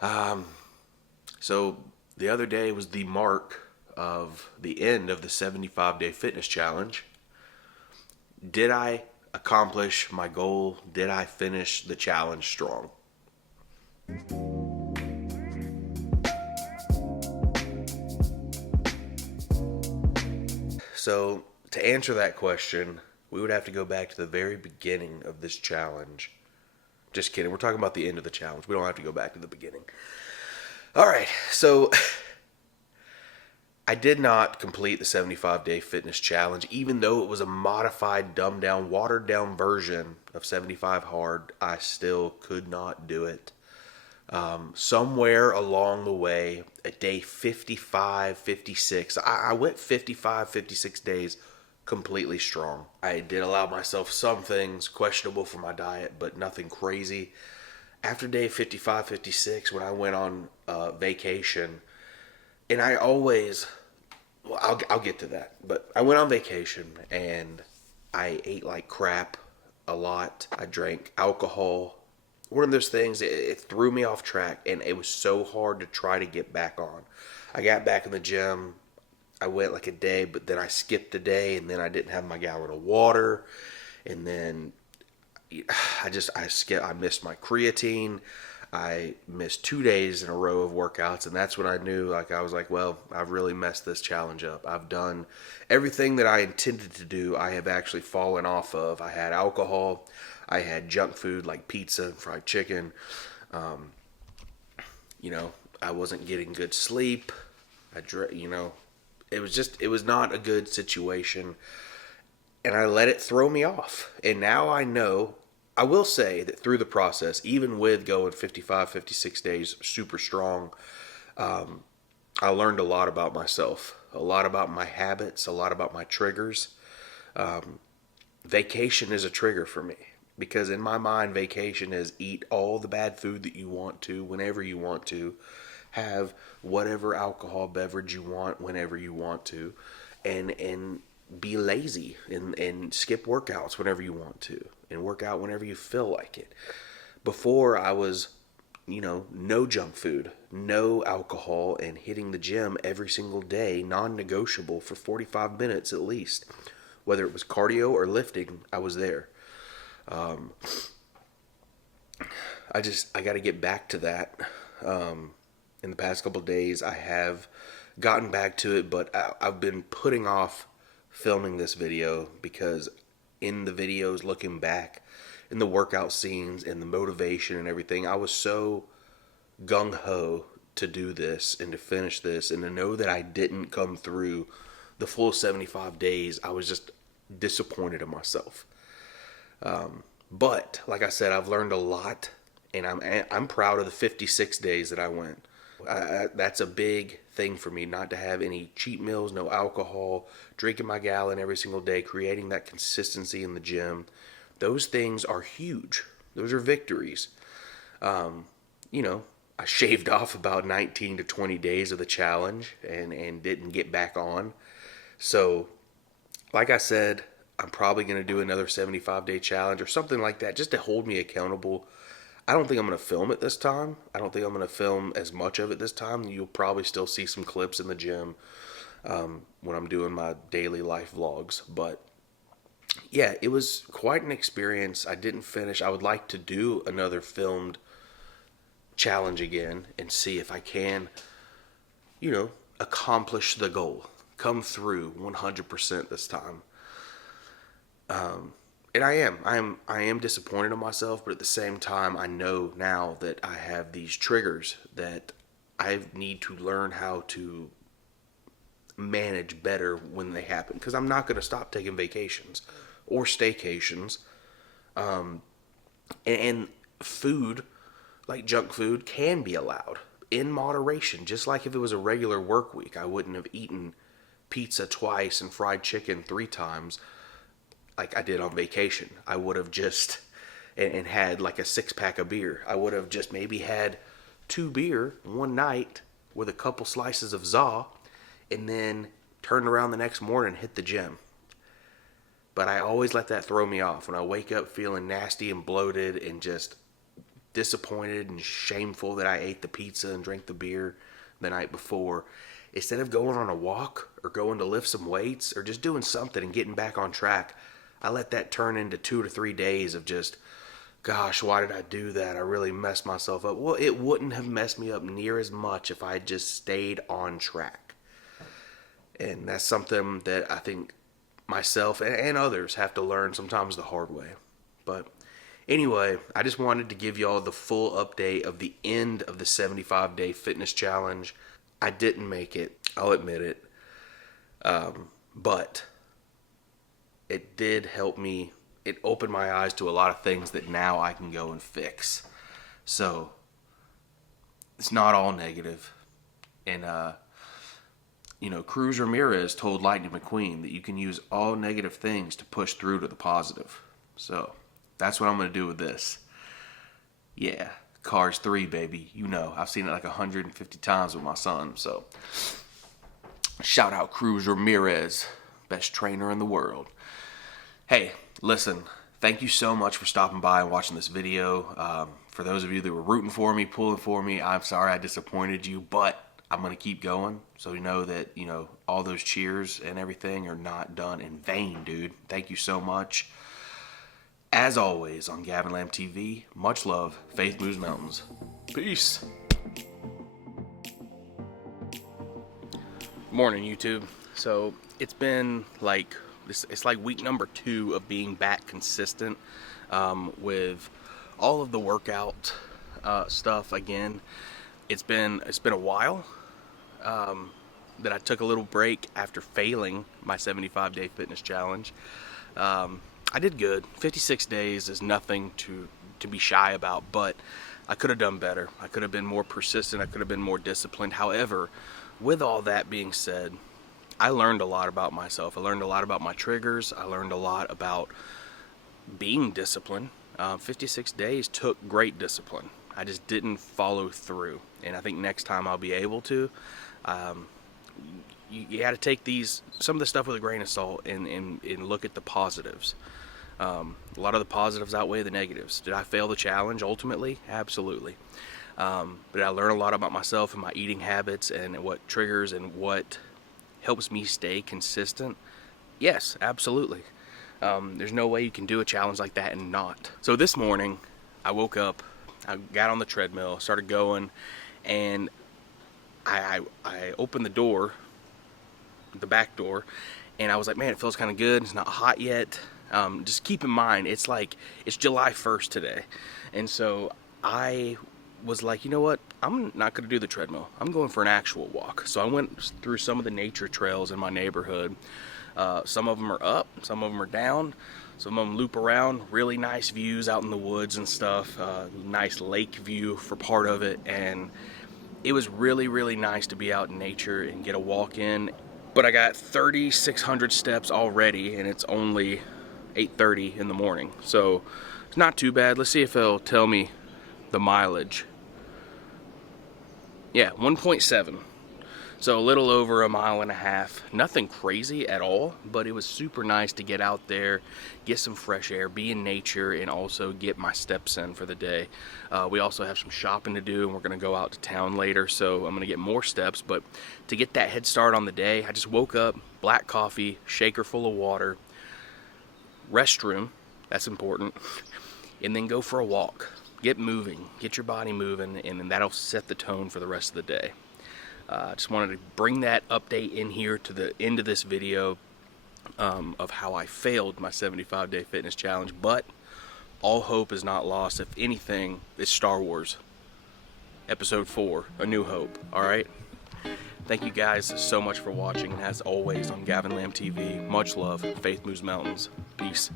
Um, so the other day was the mark of the end of the 75-day fitness challenge. Did I accomplish my goal? Did I finish the challenge strong? So, to answer that question, we would have to go back to the very beginning of this challenge. Just kidding. We're talking about the end of the challenge. We don't have to go back to the beginning. All right. So, I did not complete the 75-day fitness challenge, even though it was a modified, dumbed down, watered down version of 75 hard. I still could not do it. Somewhere along the way, at day 55, 56, I went 55, 56 days completely strong. I did allow myself some things questionable for my diet, but nothing crazy. After day 55, 56, when I went on vacation, and I always, well, I'll get to that, but I went on vacation and I ate like crap a lot. I drank alcohol. One of those things, it threw me off track, and it was so hard to try to get back on. I got back in the gym. I went like a day, but then I skipped a day, and then I didn't have my gallon of water, and then I missed my creatine. I missed 2 days in a row of workouts, and that's when I knew, like, I was like, well, I've really messed this challenge up. I've done everything that I intended to do. I have actually fallen off of. I had alcohol. I had junk food like pizza and fried chicken. Um, you know, I wasn't getting good sleep. It was not a good situation, and I let it throw me off. And now I know, I will say that through the process, even with going 55, 56 days super strong, I learned a lot about myself, a lot about my habits, a lot about my triggers. Vacation is a trigger for me because in my mind, vacation is eat all the bad food that you want to, whenever you want to, have whatever alcohol beverage you want whenever you want to, and be lazy and skip workouts whenever you want to and work out whenever you feel like it. Before I was, no junk food, no alcohol, and hitting the gym every single day, non negotiable for 45 minutes at least. Whether it was cardio or lifting, I was there. I got to get back to that. In the past couple of days, I have gotten back to it, but I've been putting off filming this video because in the videos looking back, in the workout scenes and the motivation and everything, I was so gung ho to do this and to finish this and to know that I didn't come through the full 75 days. I was just disappointed in myself. But like I said, I've learned a lot, and I'm proud of the 56 days that I went. That's a big thing for me, not to have any cheat meals, no alcohol, drinking my gallon every single day, creating that consistency in the gym. Those things are huge. Those are victories. You know, I shaved off about 19 to 20 days of the challenge and didn't get back on. So, like I said, I'm probably going to do another 75-day challenge or something like that just to hold me accountable. I don't think I'm going to film it this time. I don't think I'm going to film as much of it this time. You'll probably still see some clips in the gym when I'm doing my daily life vlogs. But yeah, it was quite an experience. I didn't finish. I would like to do another filmed challenge again and see if I can, accomplish the goal, come through 100% this time. And I am disappointed in myself, but at the same time, I know now that I have these triggers that I need to learn how to manage better when they happen. Because I'm not going to stop taking vacations or staycations. And food, like junk food, can be allowed in moderation. Just like if it was a regular work week, I wouldn't have eaten pizza twice and fried chicken 3 times like I did on vacation. I would have just and had like a 6 pack of beer. I would have just maybe had 2 beer one night with a couple slices of za, and then turned around the next morning and hit the gym. But I always let that throw me off when I wake up feeling nasty and bloated and just disappointed and shameful that I ate the pizza and drank the beer the night before, instead of going on a walk or going to lift some weights or just doing something and getting back on track, I let that turn into 2 to 3 days of just, gosh, why did I do that? I really messed myself up. Well, it wouldn't have messed me up near as much if I had just stayed on track. And that's something that I think myself and others have to learn sometimes the hard way. But anyway, I just wanted to give y'all the full update of the end of the 75-day fitness challenge. I didn't make it, I'll admit it, but it did help me. It opened my eyes to a lot of things that now I can go and fix. So it's not all negative. And Cruz Ramirez told Lightning McQueen that you can use all negative things to push through to the positive. So that's what I'm going to do with this. Yeah, Cars 3, baby. I've seen it like 150 times with my son. So shout out Cruz Ramirez, best trainer in the world. Hey, listen, thank you so much for stopping by and watching this video. For those of you that were rooting for me, pulling for me, I'm sorry I disappointed you, but I'm going to keep going. So you know that, all those cheers and everything are not done in vain, dude. Thank you so much. As always, on Gavin Lamb TV, much love, Faith Moves Mountains. Peace. Morning, YouTube. So it's been like, it's like week number 2 of being back consistent with all of the workout stuff again. It's been a while that I took a little break after failing my 75-day fitness challenge. I did good. 56 days is nothing to be shy about, but I could have done better. I could have been more persistent. I could have been more disciplined. However, with all that being said, I learned a lot about myself. I learned a lot about my triggers. I learned a lot about being disciplined. 56 days took great discipline. I just didn't follow through, and I think next time I'll be able to. You got to take some of the stuff with a grain of salt and look at the positives. A lot of the positives outweigh the negatives. Did I fail the challenge ultimately? Absolutely. But I learned a lot about myself and my eating habits and what triggers and what helps me stay consistent. Yes, absolutely. There's no way you can do a challenge like that and not. So this morning, I woke up, I got on the treadmill, started going, and I opened the door, the back door, and I was like, man, it feels kind of good. It's not hot yet. Just keep in mind, it's July 1st today. And so I was like, you know what? I'm not going to do the treadmill. I'm going for an actual walk. So I went through some of the nature trails in my neighborhood. Some of them are up, some of them are down. Some of them loop around. Really nice views out in the woods and stuff. Nice lake view for part of it. And it was really, really nice to be out in nature and get a walk in. But I got 3,600 steps already, and it's only 8:30 in the morning. So it's not too bad. Let's see if it'll tell me the mileage. Yeah, 1.7. So a little over 1.5 miles. Nothing crazy at all, but it was super nice to get out there, get some fresh air, be in nature, and also get my steps in for the day. We also have some shopping to do, and we're going to go out to town later, so I'm going to get more steps. But to get that head start on the day, I just woke up, black coffee, shaker full of water, restroom, that's important, and then go for a walk. Get moving, get your body moving, and then that'll set the tone for the rest of the day. I just wanted to bring that update in here to the end of this video of how I failed my 75-day fitness challenge, but all hope is not lost. If anything, it's Star Wars Episode 4, A New Hope, alright? Thank you guys so much for watching, and as always on Gavin Lamb TV, much love, Faith Moves Mountains, peace.